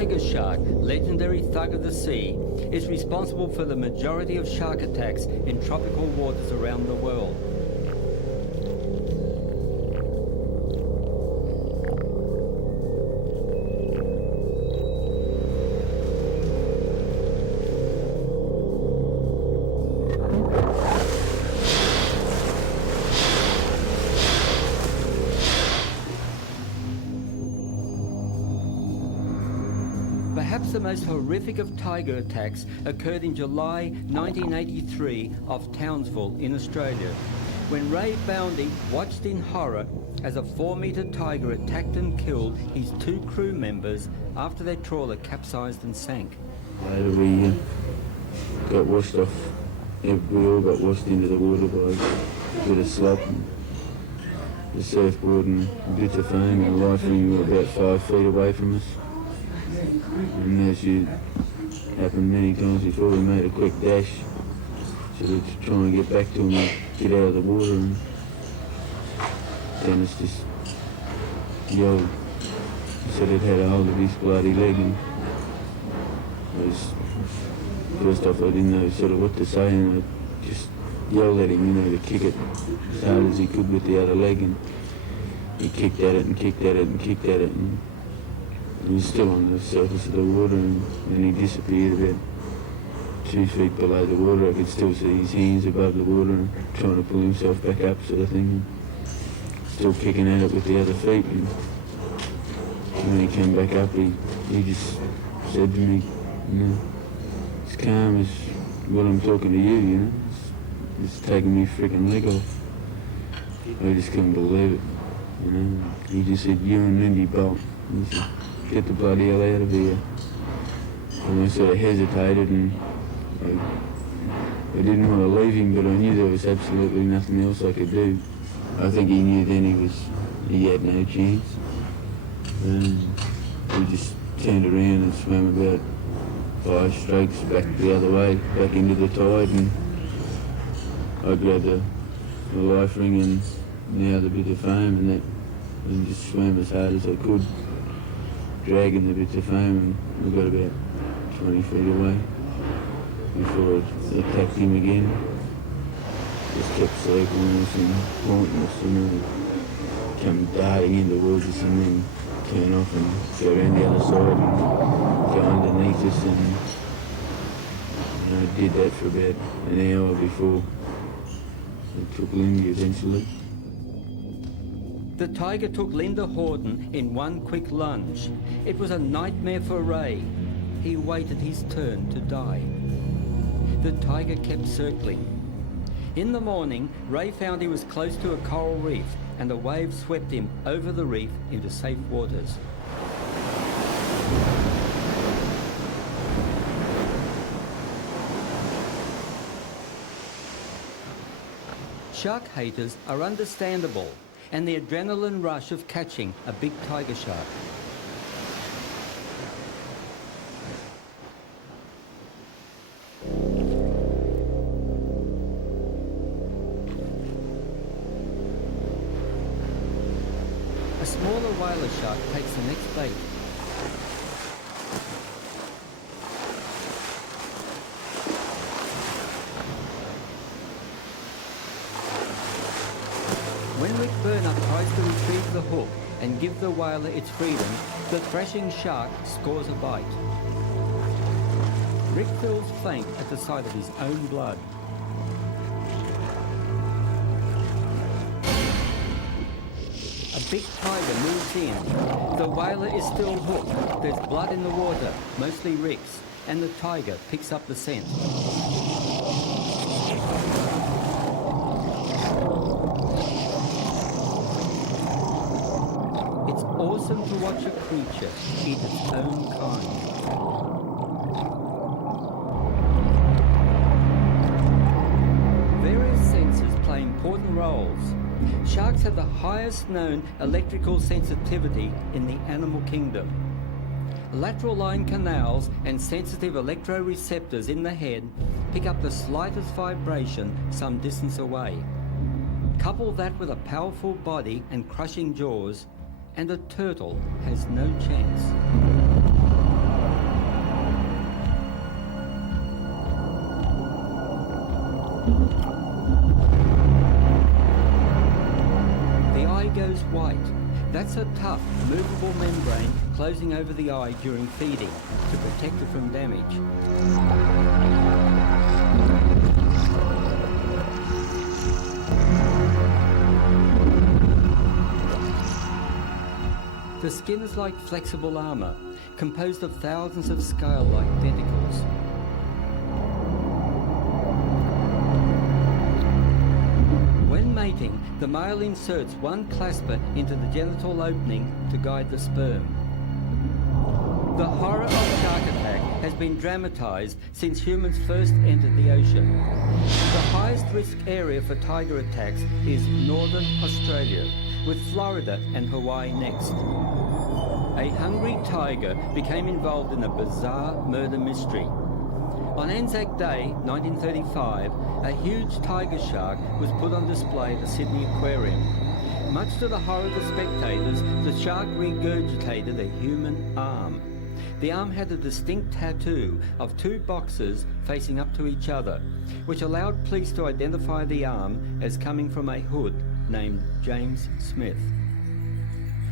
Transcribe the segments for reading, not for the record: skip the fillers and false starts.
tiger shark, legendary thug of the sea, is responsible for the majority of shark attacks in tropical waters around the world. Perhaps the most horrific of tiger attacks occurred in July 1983 off Townsville in Australia, when Ray Boundy watched in horror as a 4-metre tiger attacked and killed his 2 crew members after their trawler capsized and sank. Later we got washed off. We all got washed into the water by a bit of slop, and the surfboard and bits of foam, and the life ring were about 5 feet away from us. And as it happened many times before, we made a quick dash sort of to try and get back to him and get out of the water, and Dennis just yelled. He said he'd had a hold of his bloody leg, and first off I didn't know sort of what to say, and I just yelled at him, to kick it as hard as he could with the other leg, and he kicked at it and kicked at it and kicked at it, and he was still on the surface of the water, and then he disappeared about 2 feet below the water. I could still see his hands above the water and trying to pull himself back up, sort of thing. Still kicking at it with the other feet. And when he came back up, he just said to me, as calm as what I'm talking to you, it's taking me freaking leg off. I just couldn't believe it, He just said, "You and Lindy Bolt." He said, "Get the bloody hell out of here." And I sort of hesitated, and I didn't want to leave him, but I knew there was absolutely nothing else I could do. I think he knew then he had no chance. And we just turned around and swam about 5 strokes back the other way, back into the tide, and I grabbed the life ring and now the bit of foam and just swam as hard as I could, dragging the bits of foam, and we got about 20 feet away before it attacked him again. Just kept circling us and haunting us, come darting in towards us and then turn off and go around the other side and go underneath us, and I did that for about an hour before it took Lindy eventually. The tiger took Linda Horton in one quick lunge. It was a nightmare for Ray. He waited his turn to die. The tiger kept circling. In the morning, Ray found he was close to a coral reef, and the waves swept him over the reef into safe waters. Shark haters are understandable, and the adrenaline rush of catching a big tiger shark. A smaller whaler shark takes the next bait. When Rick Burner tries to retrieve the hook and give the whaler its freedom, the thrashing shark scores a bite. Rick feels faint at the sight of his own blood. A big tiger moves in. The whaler is still hooked. There's blood in the water, mostly Rick's, and the tiger picks up the scent. It's awesome to watch a creature eat its own kind. Various sensors play important roles. Sharks have the highest known electrical sensitivity in the animal kingdom. Lateral line canals and sensitive electroreceptors in the head pick up the slightest vibration some distance away. Couple that with a powerful body and crushing jaws, and a turtle has no chance. The eye goes white. That's a tough, movable membrane closing over the eye during feeding to protect it from damage. The skin is like flexible armour, composed of thousands of scale-like tentacles. When mating, the male inserts one clasper into the genital opening to guide the sperm. The horror of shark attack has been dramatised since humans first entered the ocean. The highest risk area for tiger attacks is northern Australia, with Florida and Hawaii next. A hungry tiger became involved in a bizarre murder mystery. On Anzac Day, 1935, a huge tiger shark was put on display at the Sydney Aquarium. Much to the horror of the spectators, the shark regurgitated a human arm. The arm had a distinct tattoo of two boxes facing up to each other, which allowed police to identify the arm as coming from a hood named James Smith.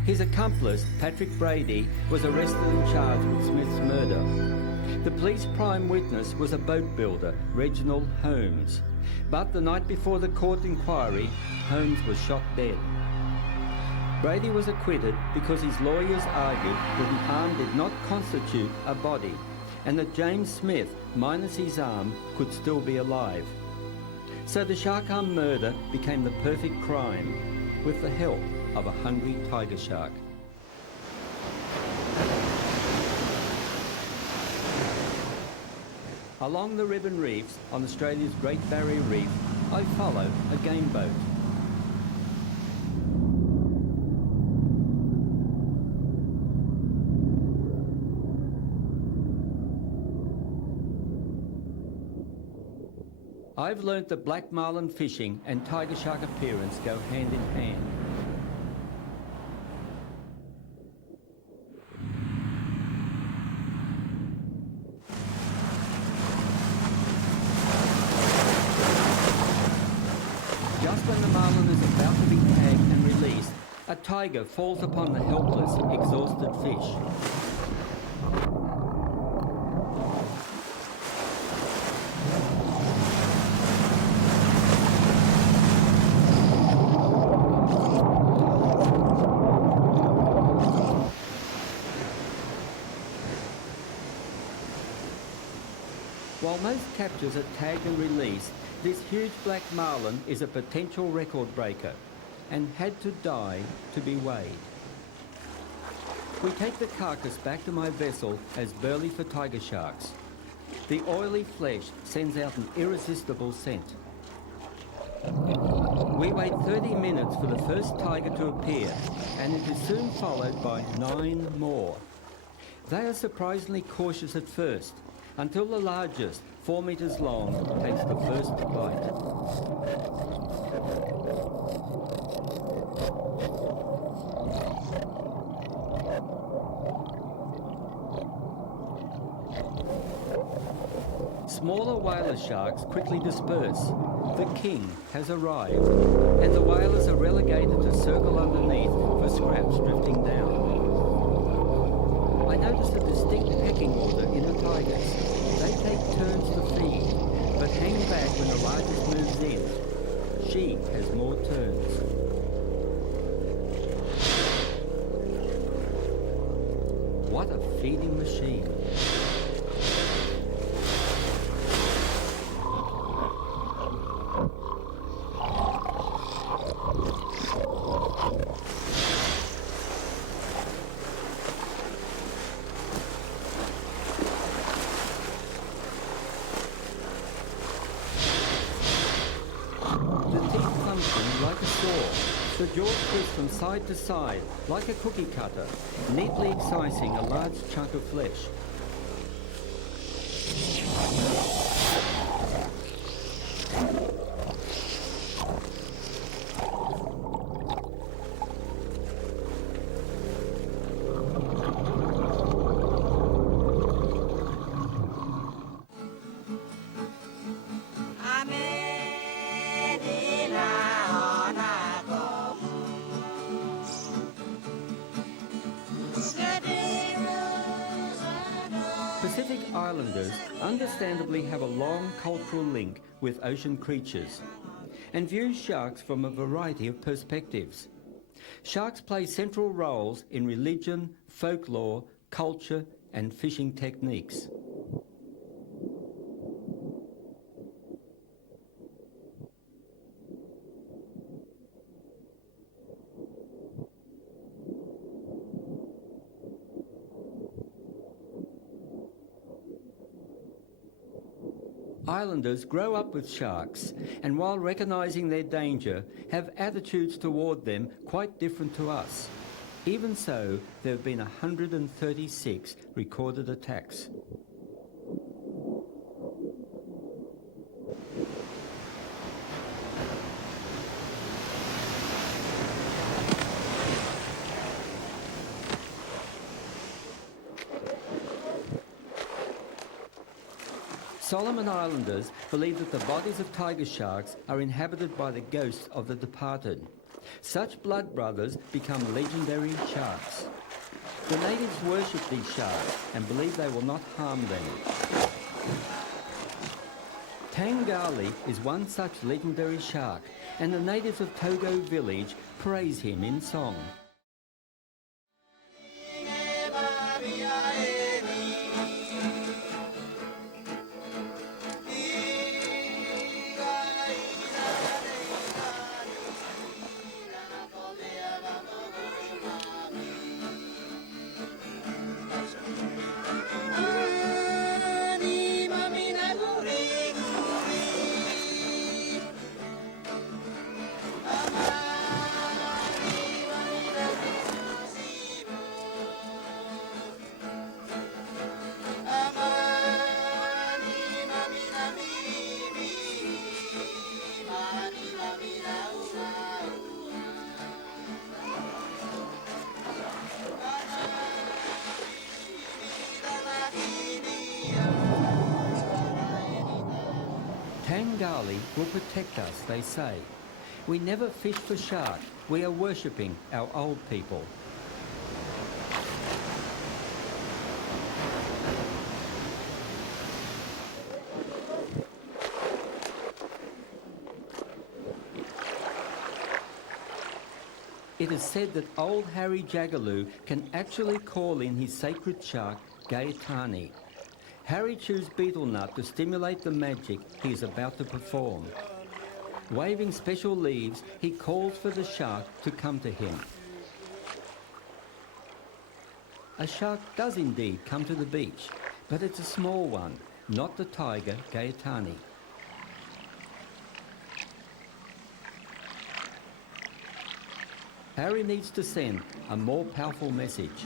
His accomplice, Patrick Brady, was arrested and charged with Smith's murder. The police prime witness was a boat builder, Reginald Holmes. But the night before the court inquiry, Holmes was shot dead. Brady was acquitted because his lawyers argued that an arm did not constitute a body, and that James Smith, minus his arm, could still be alive. So the shark arm murder became the perfect crime, with the help of a hungry tiger shark. Along the ribbon reefs on Australia's Great Barrier Reef, I follow a game boat. I've learnt that black marlin fishing and tiger shark appearance go hand in hand. Just when the marlin is about to be tagged and released, a tiger falls upon the helpless, exhausted fish. While most captures are tagged and released, this huge black marlin is a potential record breaker and had to die to be weighed. We take the carcass back to my vessel as burley for tiger sharks. The oily flesh sends out an irresistible scent. We wait 30 minutes for the first tiger to appear, and it is soon followed by 9 more. They are surprisingly cautious at first, until the largest, 4 meters long, takes the first bite. Smaller whaler sharks quickly disperse. The king has arrived, and the whalers are relegated to circle underneath for scraps drifting down. I noticed a distinct pecking order in the tigers. They take turns to feed, but hang back when the largest moves in. She has more turns. What a feeding machine. Like a saw, the jaws twist from side to side, like a cookie cutter, neatly excising a large chunk of flesh. Pacific Islanders understandably have a long cultural link with ocean creatures and view sharks from a variety of perspectives. Sharks play central roles in religion, folklore, culture and fishing techniques. Islanders grow up with sharks and while recognising their danger have attitudes toward them quite different to us. Even so, there have been 136 recorded attacks. Solomon Islanders believe that the bodies of tiger sharks are inhabited by the ghosts of the departed. Such blood brothers become legendary sharks. The natives worship these sharks and believe they will not harm them. Tangali is one such legendary shark, and the natives of Togo village praise him in song. Tangali will protect us, they say. We never fish for shark. We are worshipping our old people. It is said that old Harry Jagaloo can actually call in his sacred shark, Gaetani. Harry chews betel nut to stimulate the magic he is about to perform. Waving special leaves, he calls for the shark to come to him. A shark does indeed come to the beach, but it's a small one, not the tiger Gaetani. Harry needs to send a more powerful message.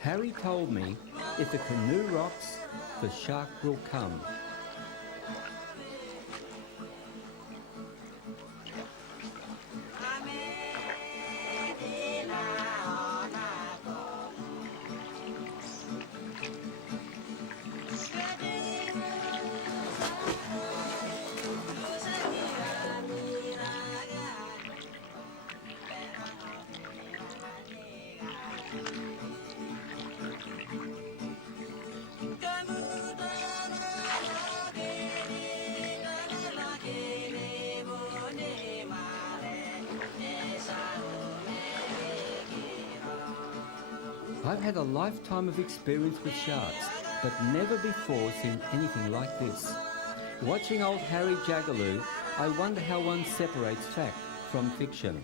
Harry told me, if the canoe rocks, the shark will come. I've had a lifetime of experience with sharks, but never before seen anything like this. Watching old Harry Jagaloo, I wonder how one separates fact from fiction.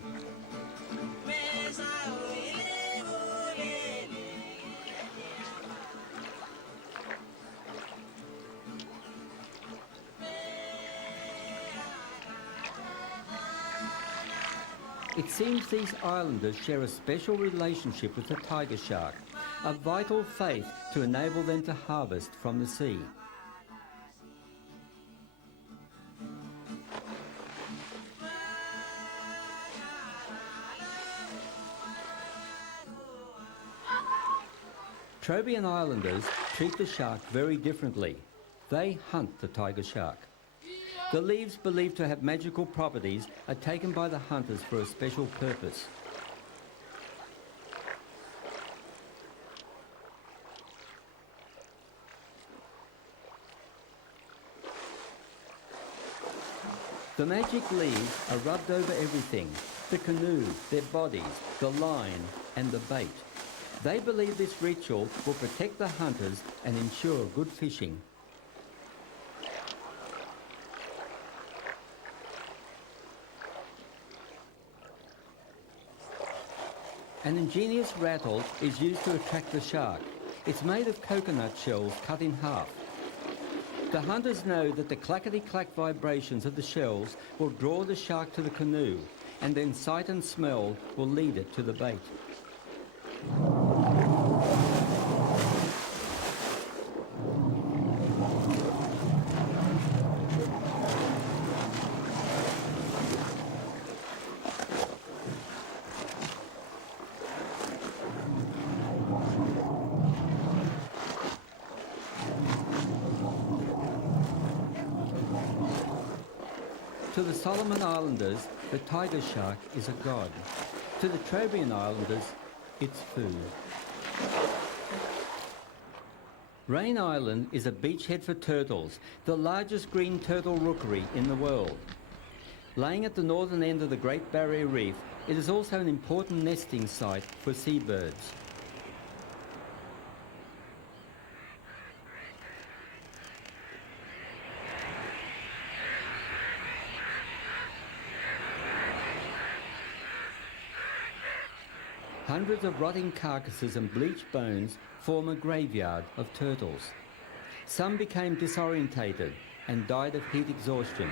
It seems these islanders share a special relationship with the tiger shark, a vital faith to enable them to harvest from the sea. Trobriand Islanders treat the shark very differently. They hunt the tiger shark. The leaves believed to have magical properties are taken by the hunters for a special purpose. The magic leaves are rubbed over everything: the canoe, their bodies, the line and the bait. They believe this ritual will protect the hunters and ensure good fishing. An ingenious rattle is used to attract the shark. It's made of coconut shells cut in half. The hunters know that the clackety-clack vibrations of the shells will draw the shark to the canoe, and then sight and smell will lead it to the bait. To the Solomon Islanders, the tiger shark is a god. To the Trobriand Islanders, it's food. Raine Island is a beachhead for turtles, the largest green turtle rookery in the world. Laying at the northern end of the Great Barrier Reef, it is also an important nesting site for seabirds. Hundreds of rotting carcasses and bleached bones form a graveyard of turtles. Some became disorientated and died of heat exhaustion.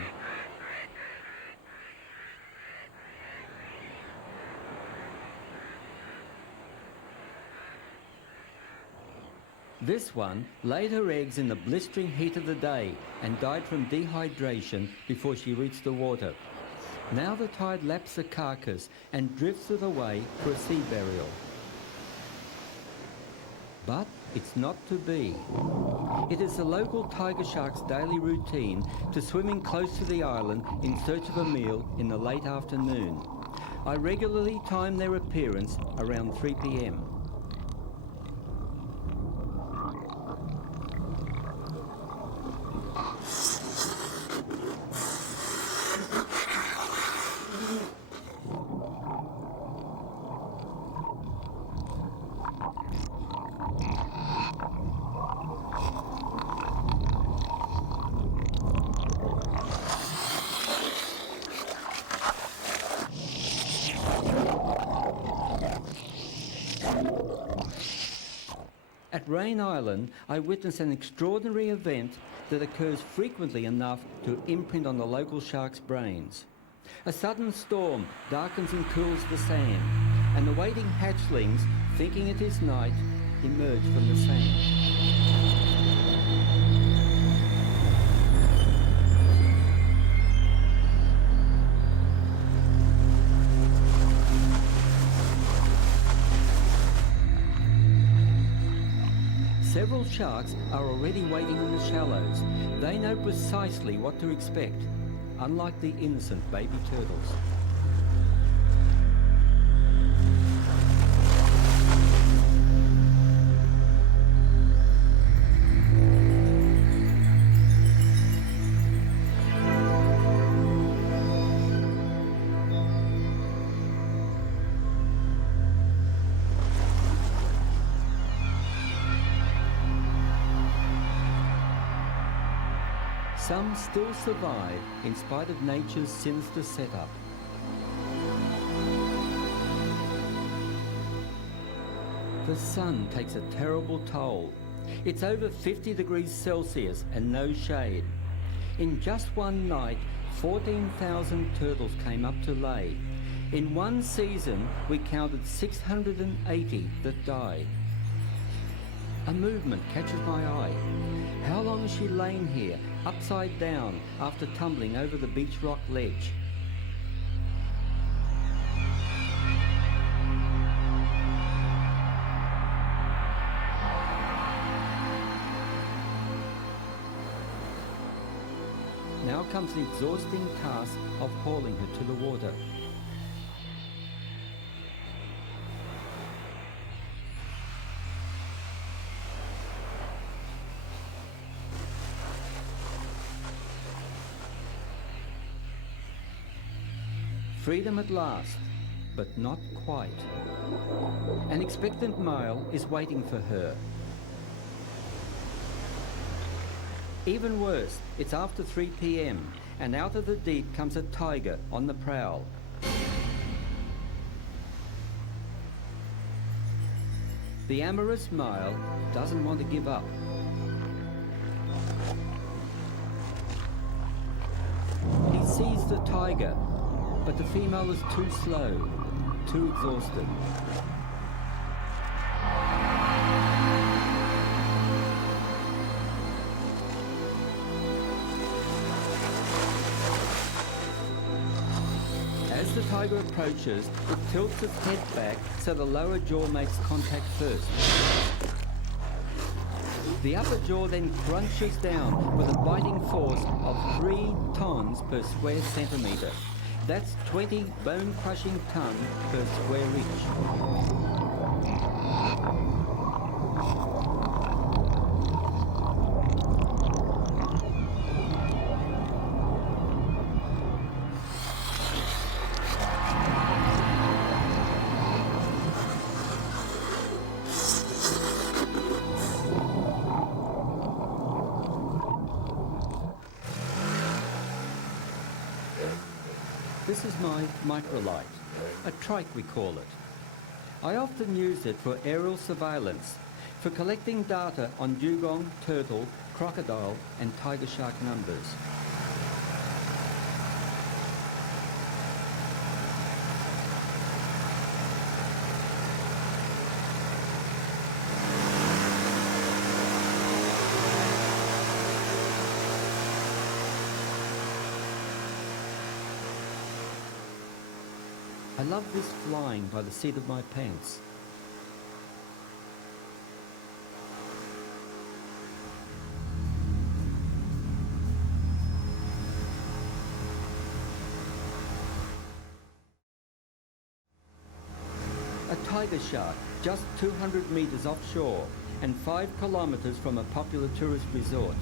This one laid her eggs in the blistering heat of the day and died from dehydration before she reached the water. Now the tide laps the carcass and drifts it away for a sea burial. But it's not to be. It is the local tiger shark's daily routine to swim in close to the island in search of a meal in the late afternoon. I regularly time their appearance around 3 p.m. At Raine Island, I witnessed an extraordinary event that occurs frequently enough to imprint on the local shark's brains. A sudden storm darkens and cools the sand, and the waiting hatchlings, thinking it is night, emerge from the sand. Several sharks are already waiting in the shallows. They know precisely what to expect, unlike the innocent baby turtles. Some still survive in spite of nature's sinister setup. The sun takes a terrible toll. It's over 50 degrees Celsius and no shade. In just one night, 14,000 turtles came up to lay. In one season, we counted 680 that died. A movement catches my eye. How long has she lain here, upside down, after tumbling over the beach rock ledge? Now comes the exhausting task of hauling her to the water. Freedom at last, but not quite. An expectant male is waiting for her. Even worse, it's after 3 p.m. and out of the deep comes a tiger on the prowl. The amorous male doesn't want to give up. He sees the tiger, but the female is too slow, too exhausted. As the tiger approaches, it tilts its head back so the lower jaw makes contact first. The upper jaw then crunches down with a biting force of 3 tons per square centimetre. That's 20 bone-crushing tonnes per square inch. This is my microlight, a trike we call it. I often use it for aerial surveillance, for collecting data on dugong, turtle, crocodile and tiger shark numbers. I love this flying by the seat of my pants. A tiger shark just 200 metres offshore and 5 kilometres from a popular tourist resort.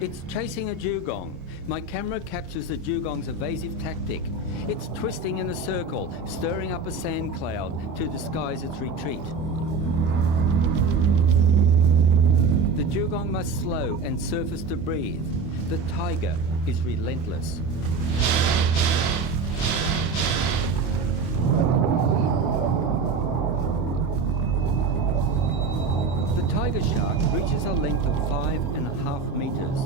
It's chasing a dugong. My camera captures the dugong's evasive tactic. It's twisting in a circle, stirring up a sand cloud to disguise its retreat. The dugong must slow and surface to breathe. The tiger is relentless. The tiger shark reaches a length of 5.5 metres.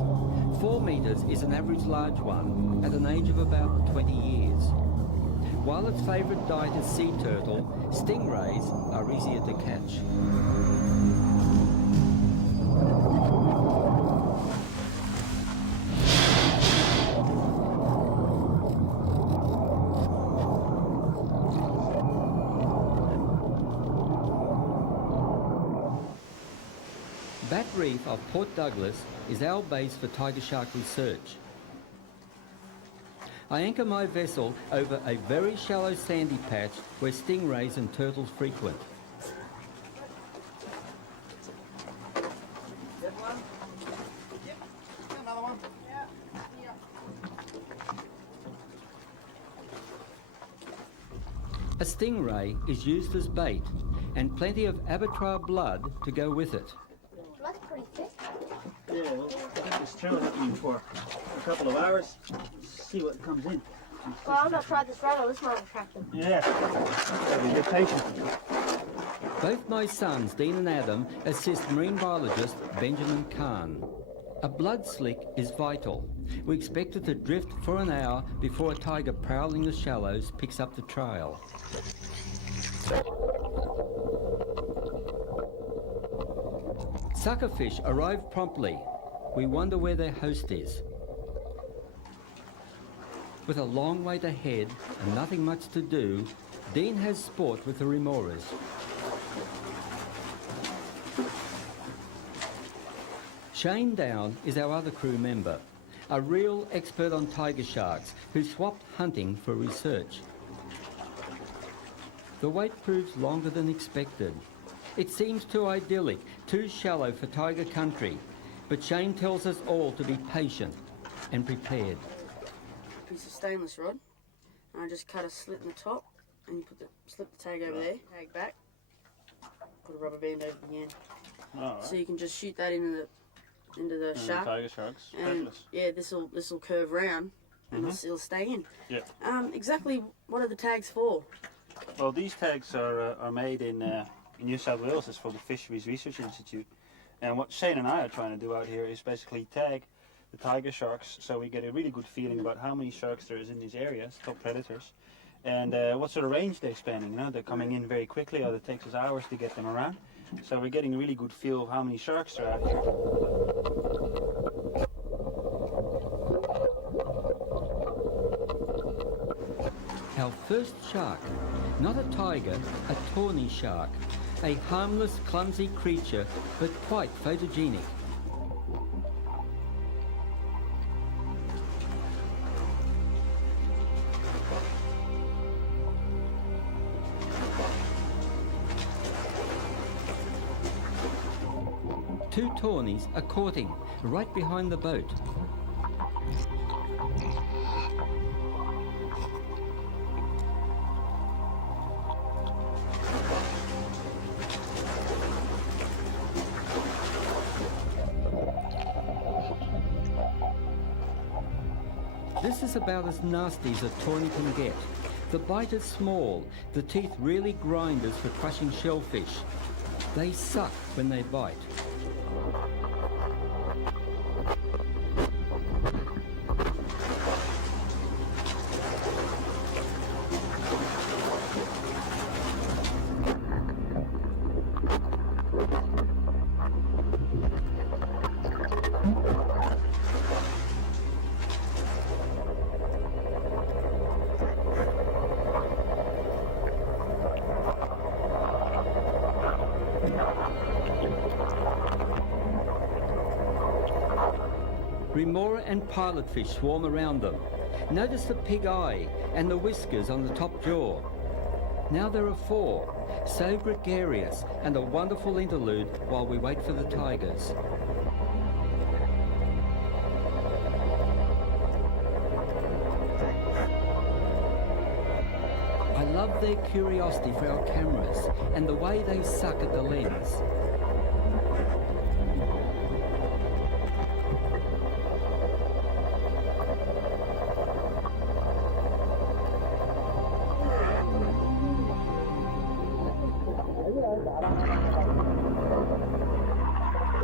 4 metres is an average large one at an age of about 20 years. While its favourite diet is sea turtle, stingrays are easier to catch. Bat Reef of Port Douglas is our base for tiger shark research. I anchor my vessel over a very shallow sandy patch where stingrays and turtles frequent. A stingray is used as bait and plenty of abattoir blood to go with it. That's pretty thick. Yeah, we'll keep this trailer looking for a couple of hours, see what comes in. Well, I'm gonna try this rhino. This might attract them. Yeah, gotta be a bit patient. Both my sons, Dean and Adam, assist marine biologist Benjamin Kahn. A blood slick is vital. We expect it to drift for an hour before a tiger prowling the shallows picks up the trail. Suckerfish arrive promptly. We wonder where their host is. With a long wait ahead and nothing much to do, Dean has sport with the remoras. Shane Down is our other crew member, a real expert on tiger sharks who swapped hunting for research. The wait proves longer than expected. It seems too idyllic, too shallow for tiger country, but Shane tells us all to be patient and prepared. Piece of stainless rod, and I just cut a slit in the top, and you slip the tag over there, tag back, put a rubber band over the end. Right. So you can just shoot that into the shark. Tiger sharks. And Fabulous. yeah, this will curve round, and it'll stay in. Yeah. Exactly what are the tags for? Well, these tags are made in New South Wales. It's for the Fisheries Research Institute. And what Shane and I are trying to do out here is basically tag the tiger sharks, so we get a really good feeling about how many sharks there is in these areas, top predators, and what sort of range they're spanning. You know, they're coming in very quickly, or it takes us hours to get them around. So we're getting a really good feel of how many sharks are out here. Our first shark, not a tiger, a tawny shark, a harmless, clumsy creature, but quite photogenic. Two tawnies are courting right behind the boat. This is about as nasty as a tawny can get. The bite is small, the teeth really grinders for crushing shellfish. They suck when they bite. Remora and pilotfish swarm around them. Notice the pig eye and the whiskers on the top jaw. Now there are four, so gregarious, and a wonderful interlude while we wait for the tigers. I love their curiosity for our cameras and the way they suck at the lens.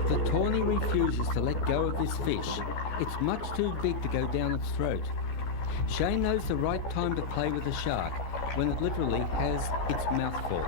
The tawny refuses to let go of this fish. It's much too big to go down its throat. Shane knows the right time to play with the shark, when it literally has its mouthful.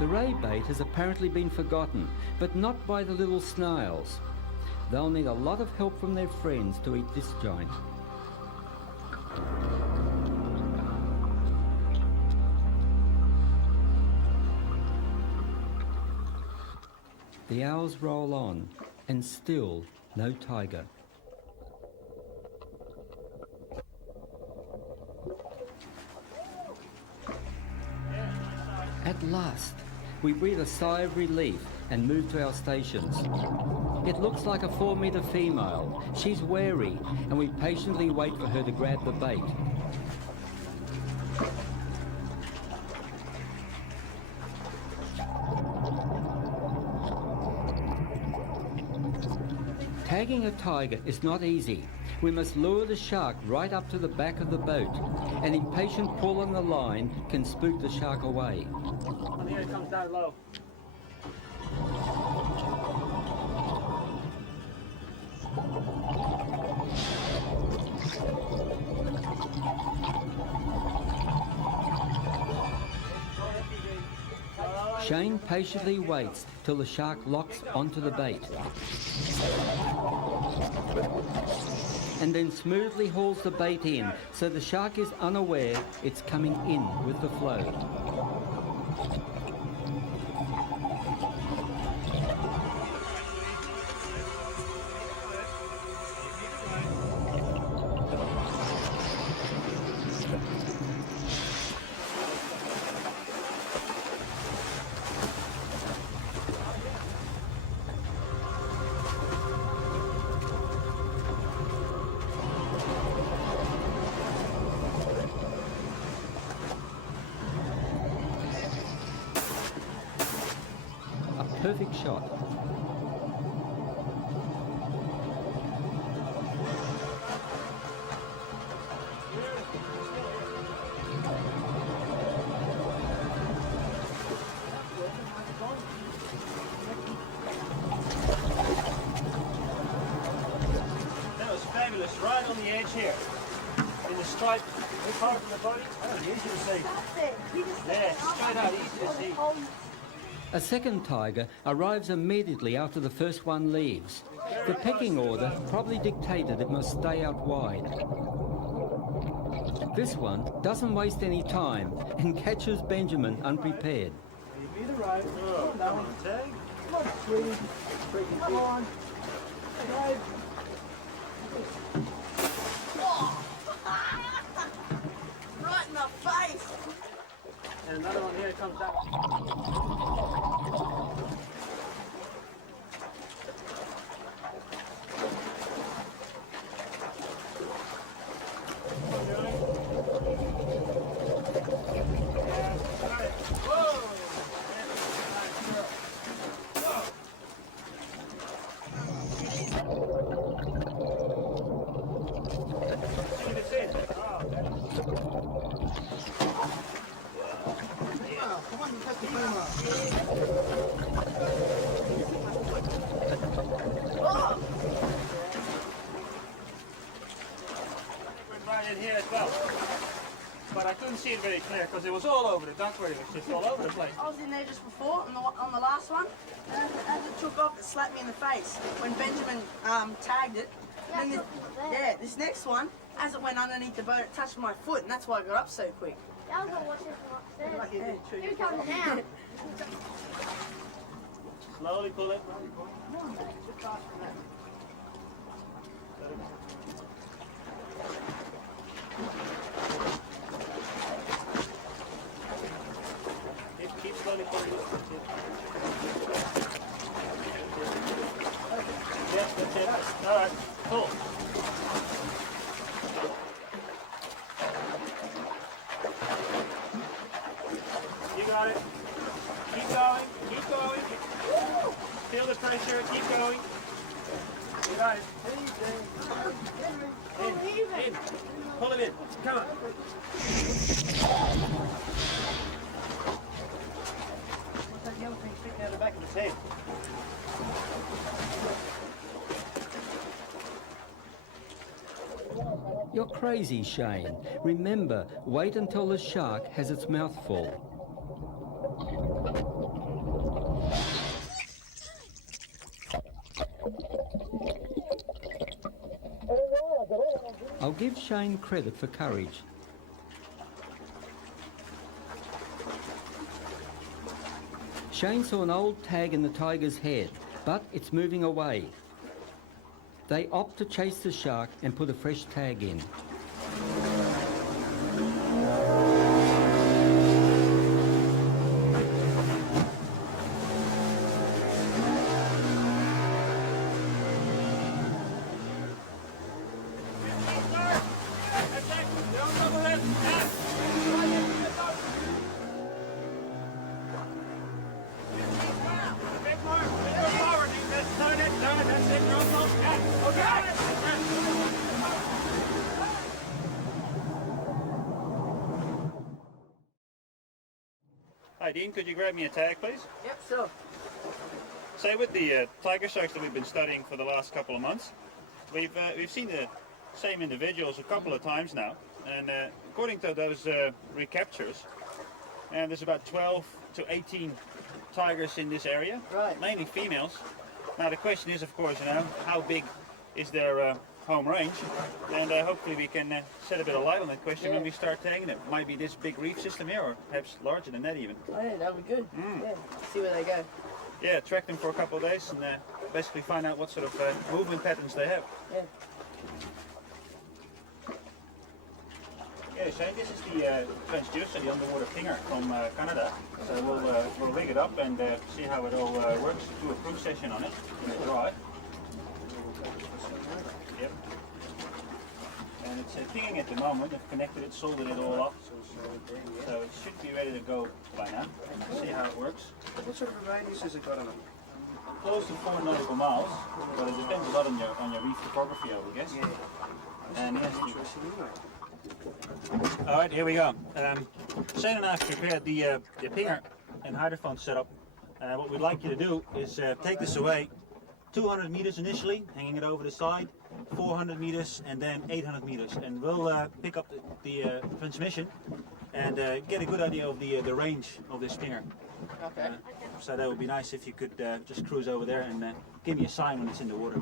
The ray bait has apparently been forgotten, but not by the little snails. They'll need a lot of help from their friends to eat this giant. The hours roll on, and still no tiger. last. We breathe a sigh of relief and move to our stations. It looks like a 4-metre female. She's wary, and we patiently wait for her to grab the bait. Tagging a tiger is not easy. We must lure the shark right up to the back of the boat. An impatient pull on the line can spook the shark away. And here it comes down low. Shane patiently waits till the shark locks onto the bait, and then smoothly hauls the bait in so the shark is unaware it's coming in with the flow. Perfect shot. That was fabulous, right on the edge here. In the stripe, this part of the body. Oh, easy to see. Yeah, straight out, easy to see. A second tiger arrives immediately after the first one leaves. The pecking order probably dictated it must stay out wide. This one doesn't waste any time and catches Benjamin unprepared. Maybe the right. Oh, come on, Tag. Come on, sweetie. Come on. Right. Right in the face! And another one here comes down. Right in here as well. But I couldn't see it very clear because it was all over the duckworth. It was just all over the place. I was in there just before on the last one, and as it took off, it slapped me in the face when Benjamin tagged it. And then this next one, as it went underneath the boat, it touched my foot, and that's why I got up so quick. I was gonna watch this from upstairs. Here he comes now. Slowly pull it. Keep slowly pulling it. Yes, that's it. All right, pull. You got it. Keep going. Keep going. Feel the pressure. Keep going. You got it. In. Pull it in. Come on. What's that yellow thing sticking out the back of his head? You're crazy, Shane. Remember, wait until the shark has its mouth full. I'll give Shane credit for courage. Shane saw an old tag in the tiger's head, but it's moving away. They opt to chase the shark and put a fresh tag in. Hi Dean, could you grab me a tag please? Yep, sure. Say with the tiger sharks that we've been studying for the last couple of months, we've seen the same individuals a couple of times now, and according to those recaptures, and there's about 12 to 18 tigers in this area, Right. mainly females. Now the question is, of course, how big is their home range, and hopefully we can shed a bit of light on that question when we start tagging them. Might be this big reef system here, or perhaps larger than that even. Oh yeah, that would be good. Yeah, see where they go. Yeah, track them for a couple of days and basically find out what sort of movement patterns they have. Yeah. Yeah, Shane, this is the transducer, the underwater pinger from Canada. So we'll rig it up and see how it all works. Do a cruise session on it. It's dry. Yep. And it's pinging at the moment. I've connected it, soldered it all up. So it should be ready to go by now. See how it works. What sort of radius has it got on it? Close to 4 nautical miles, but it depends a lot on your reef topography, I would guess. Yeah. And yes, Interesting, anyway. all right, here we go. Shane and I have prepared the pinger and hydrophone setup. What we'd like you to do is take this away 200 meters initially, hanging it over the side, 400 meters and then 800 meters. And we'll pick up the transmission and get a good idea of the range of this pinger. Okay. So that would be nice if you could just cruise over there and give me a sign when it's in the water.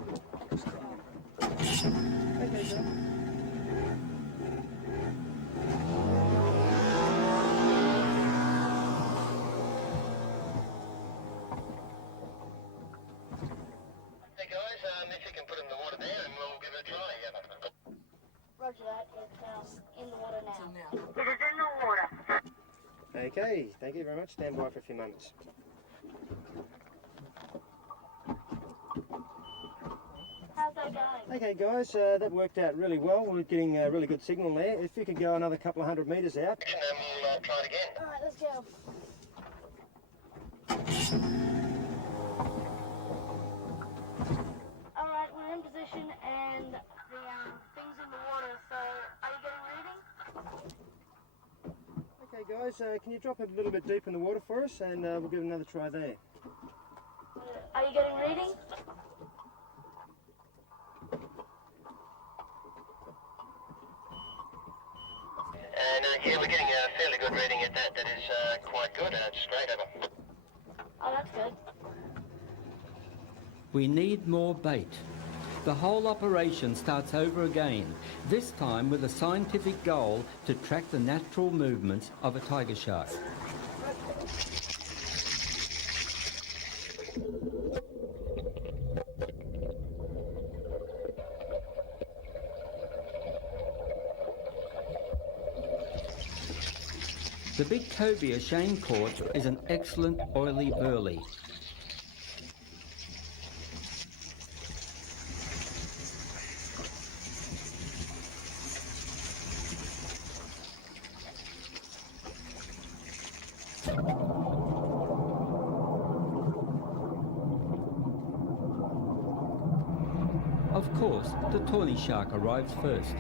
Okay, John. Hey guys, if you can put it in the water there and we'll give it a try. Roger that. It's in the water now. It is in the water. Okay, thank you very much. Stand by for a few moments. How's that going? Okay guys, that worked out really well. We're getting a really good signal there. If you could go another couple of 100 metres out. And then we'll try it again. Alright, let's go. Alright, we're in position and the thing's in the water, so are you getting reading? Okay guys, can you drop it a little bit deep in the water for us and we'll give it another try there. Are you getting reading? And yeah, we're getting a fairly good reading at that. That is quite good. It's straight over. Oh, that's good. We need more bait. The whole operation starts over again, this time with a scientific goal to track the natural movements of a tiger shark. The big cobia Shane caught is an excellent oily burley. Of course, the tawny shark arrives first.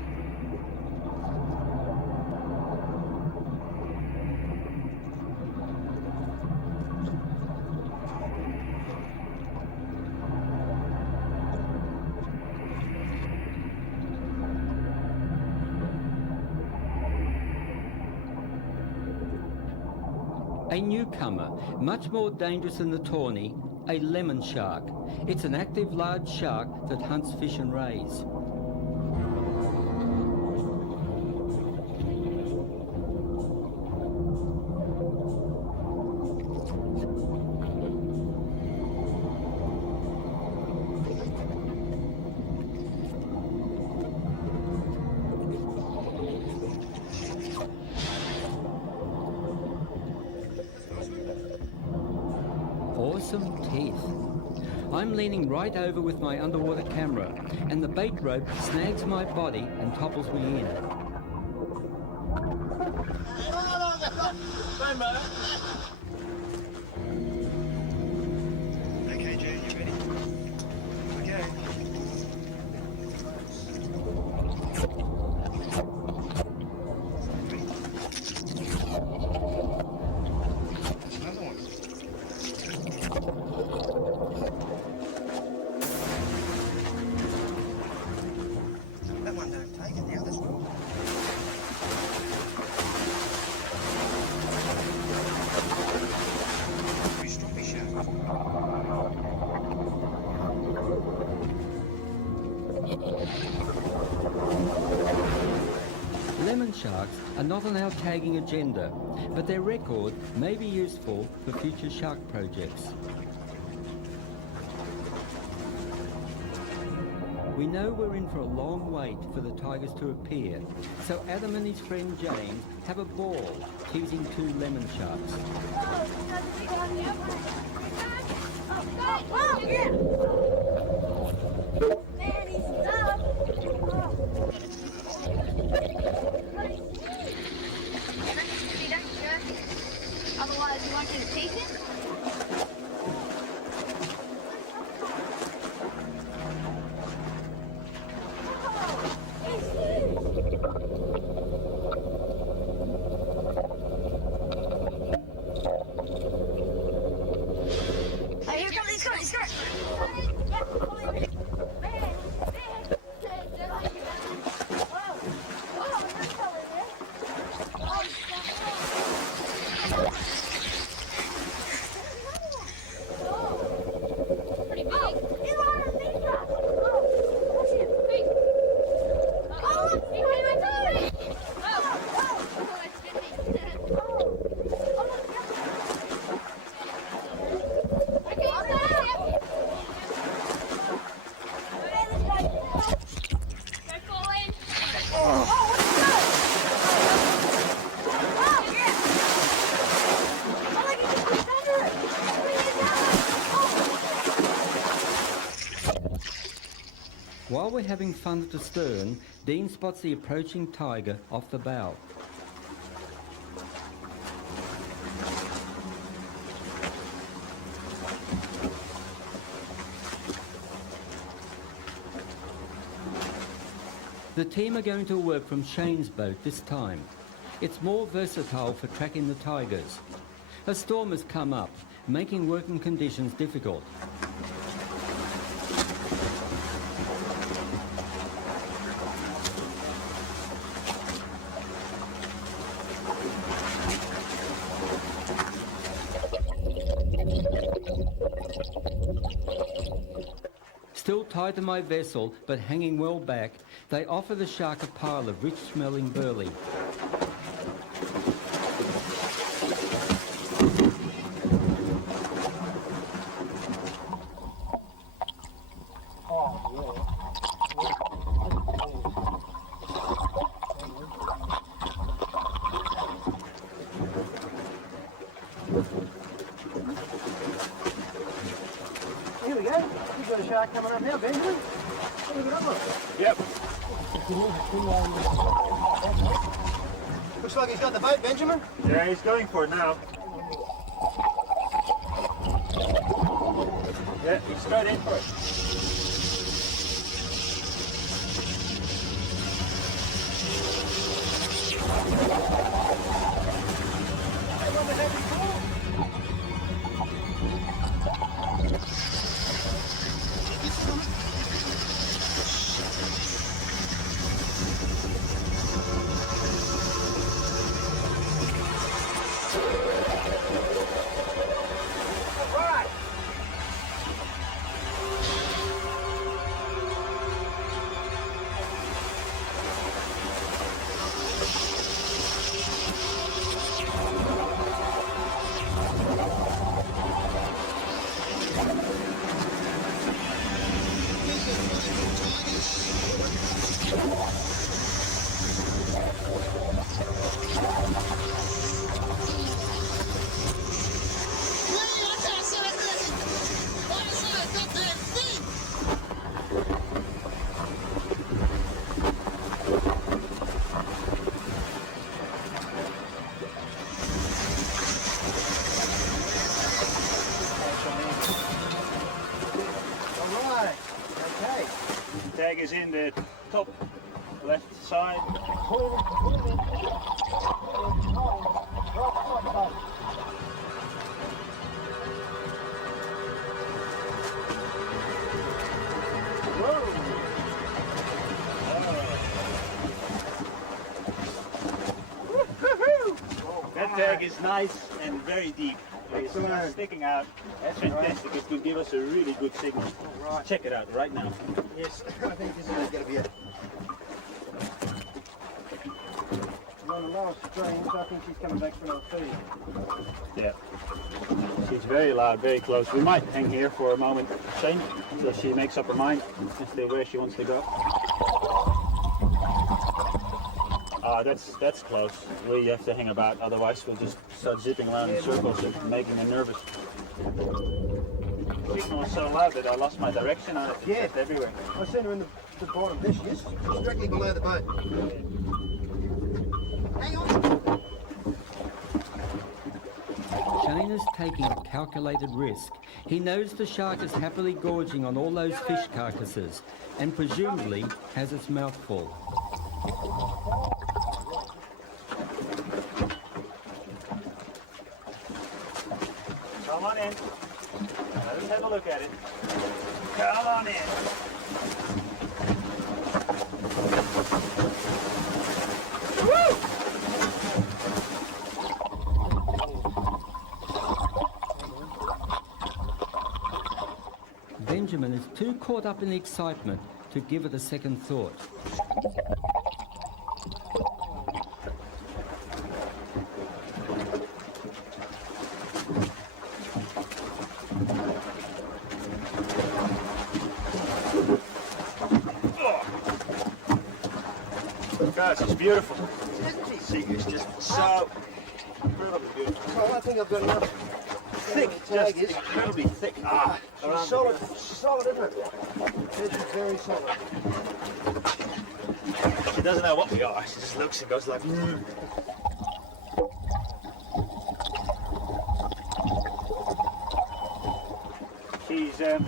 A newcomer, much more dangerous than the tawny, a lemon shark. It's an active large shark that hunts fish and rays. Awesome teeth. I'm leaning right over with my underwater camera, and the bait rope snags my body and topples me in. Okay, June, you ready? Okay. Lemon sharks are not on our tagging agenda, but their record may be useful for future shark projects. We know we're in for a long wait for the tigers to appear, so Adam and his friend James have a ball teasing 2 lemon sharks. Oh, yeah! Man, he's tough! Otherwise, you won't get a teeth in? While we're having fun at the stern, Dean spots the approaching tiger off the bow. The team are going to work from Shane's boat this time. It's more versatile for tracking the tigers. A storm has come up, making working conditions difficult. Still tied to my vessel, but hanging well back, they offer the shark a pile of rich-smelling burley. Here we go. You've got a shark coming up now, Benjamin. Look at that. Yep. Looks like he's got the boat, Benjamin. Yeah, he's going for it now. Yeah, he's straight in for it. Tag is in the top left side. That tag is nice and very deep. It's not sticking out. That's fantastic. It could give us a really good signal. Right. Check it out right now. Yes, I think this is straying, so I think she's coming back for another feed. Yeah. She's very loud, very close. We might hang here for a moment, Shane, until she makes up her mind as to where she wants to go. That's close. We have to hang about, otherwise we'll just start zipping around in circles and making her nervous. The signal was so loud that I lost my direction on it. Yeah. It's everywhere. I seen her in the bottom. There she is, directly below the boat. Hang on. Shane is taking a calculated risk. He knows the shark is happily gorging on all those fish carcasses and presumably has its mouth full. Come on in. Let us have a look at it. Come on in. Woo! Benjamin is too caught up in the excitement to give it a second thought. Gosh, it's beautiful. It's just so incredibly beautiful. Well, I think I've got enough. Thick, just incredibly thick. Ah, She's solid, isn't it? She's very solid. She doesn't know what we are. She just looks and goes like.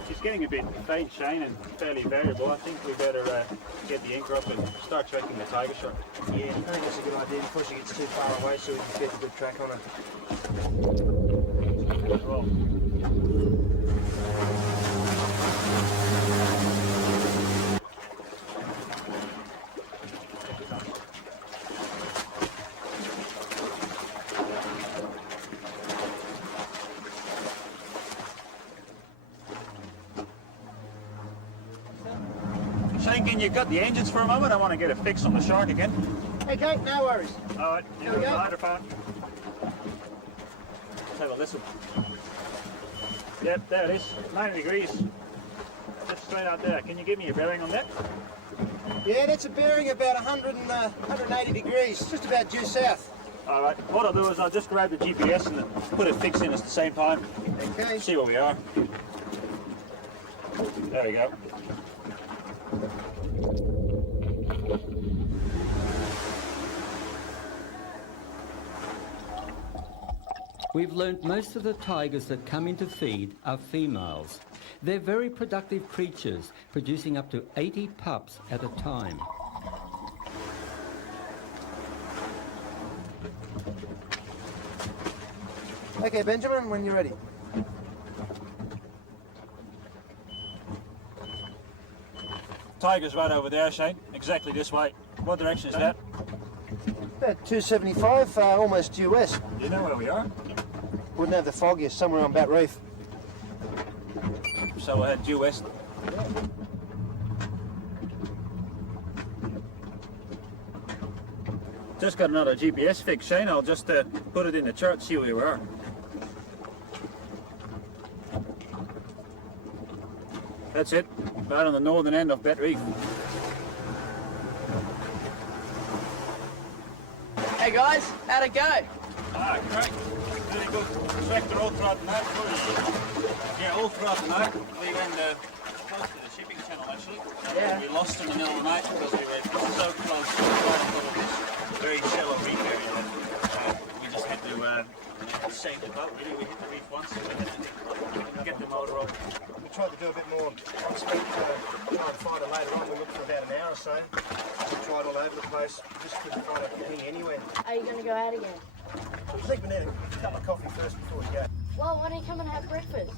She's getting a bit faint, Shane, and fairly variable. I think we better get the anchor up and start tracking the tiger shark. Yeah, I think that's a good idea before she gets too far away, so we can get a good track on her. Roll. Shane, can you cut the engines for a moment? I want to get a fix on the shark again. Okay, no worries. All right, There we go. hydrophone. Let's have a listen. Yep, there it is, 90 degrees. Just straight out there. Can you give me a bearing on that? Yeah, that's a bearing about 180 degrees, just about due south. All right, what I'll do is I'll just grab the GPS and put a fix in at the same time. Okay. See where we are. There we go. We've learnt most of the tigers that come in to feed are females. They're very productive creatures, producing up to 80 pups at a time. Okay, Benjamin, when you're ready. Tiger's right over there, Shane. Exactly this way. What direction is that? About 275, almost due west. Do you know where we are? Wouldn't have the fog here, somewhere on Bat Reef. So we'll head due west. Just got another GPS fix, Shane. I'll just put it in the chart, see where we are. That's it, right on the northern end of Bat Reef. Hey guys, how'd it go? Ah, great. Really good tractor all throughout the night. Yeah, all throughout the night. We went close to the shipping channel actually. Yeah. We lost in the middle of the night because we were so close to the bottom of this very shallow reef area that we just had to save the boat. Really, we hit the reef once and we had to get the motor off. We tried to do a bit more on speed, try and find her later on. We looked for about an hour or so. We tried all over the place, just couldn't find anything anywhere. Are you going to go out again? I think we need a cup of coffee first before we go. Well, why don't you come and have breakfast?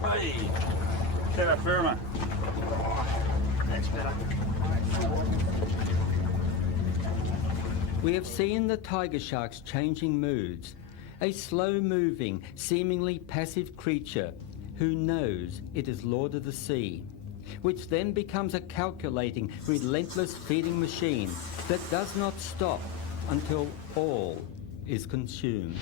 Hey, terra firma. That's better. We have seen the tiger shark's changing moods. A slow-moving, seemingly passive creature who knows it is Lord of the Sea. which then becomes a calculating, relentless feeding machine that does not stop until all is consumed.